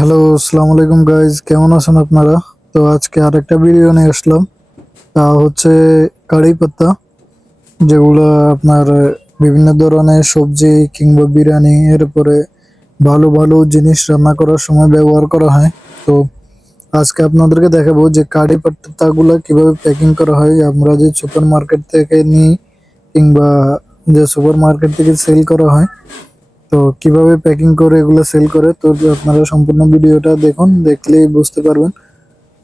Hello, আসসালামু আলাইকুম guys, কেমন আছেন আপনারা? তো আজকে আরেকটা ভিডিও নিয়ে আসলাম। তা হচ্ছে কারি পাত্তা, যেগুলো আপনার বিভিন্ন ধরনের সবজি কিংবা বিরিয়ানি এর উপরে ভালো ভালো জিনিস রান্না করার সময় ব্যবহার করা হয়। তো আজকে আপনাদেরকে দেখাবো যে কারি পাত্তাগুলো কিভাবে প্যাকিং করা হয়। আমরা যে সুপার মার্কেট থেকে নিই কিংবা যে সুপার মার্কেট থেকে সেল করা হয়, তো কিভাবে প্যাকিং করে এগুলো সেল করে, তো আপনারা সম্পূর্ণ ভিডিওটা দেখুন, দেখলেই বুঝতে পারবেন।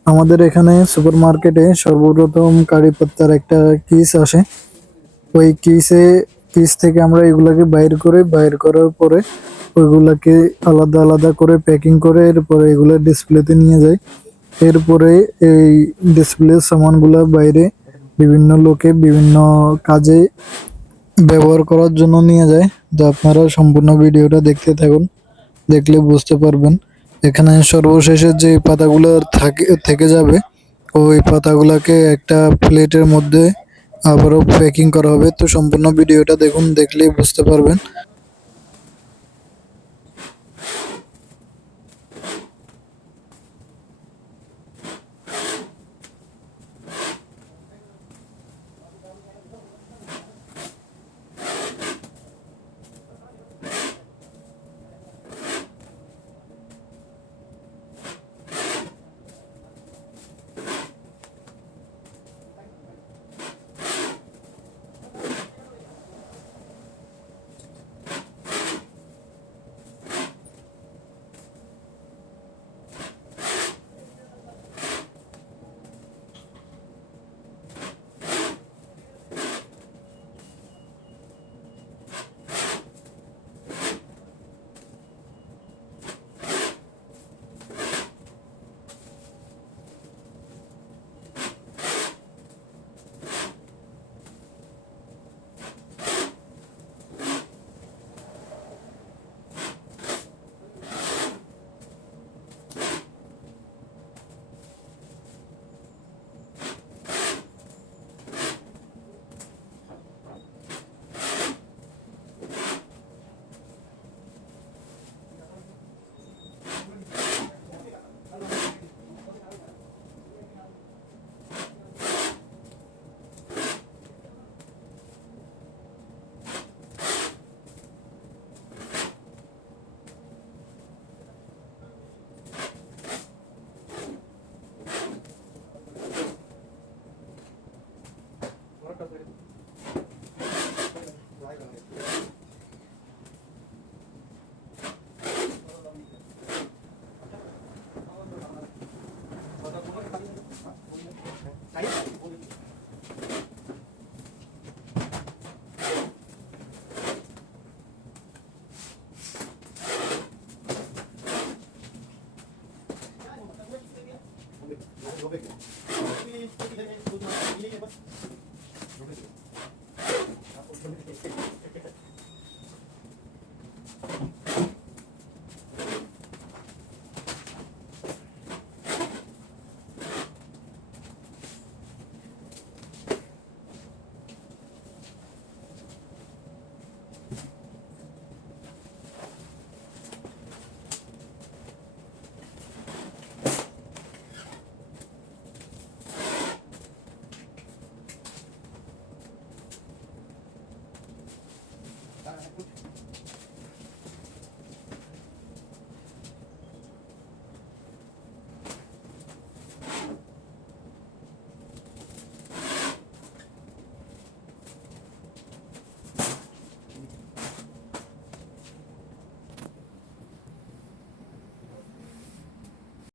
আমাদের এখানে সুপার মার্কেটে সর্বপ্রথম কারি পাত্তার একটা কিস আসে। ওই কিস থেকে আমরা এগুলাকে বাইর করার পরে ওইগুলাকে আলাদা আলাদা করে প্যাকিং করে এরপরে এগুলা ডিসপ্লেতে নিয়ে যাই। এরপরে এই ডিসপ্লে সামানগুলা বাইরে বিভিন্ন লোকে বিভিন্ন কাজে ব্যবহার করার জন্য নিয়ে যায়। তো আপনারা সম্পূর্ণ ভিডিওটা দেখতে থাকুন, দেখলে বুঝতে পারবেন। এখানে সর্বশেষে যে পাতাগুলো থেকে যাবে, ওই পাতাগুলোকে একটা প্লেটের মধ্যে আবারও প্যাকিং করা হবে। তো সম্পূর্ণ ভিডিওটা দেখুন, দেখলেই বুঝতে পারবেন।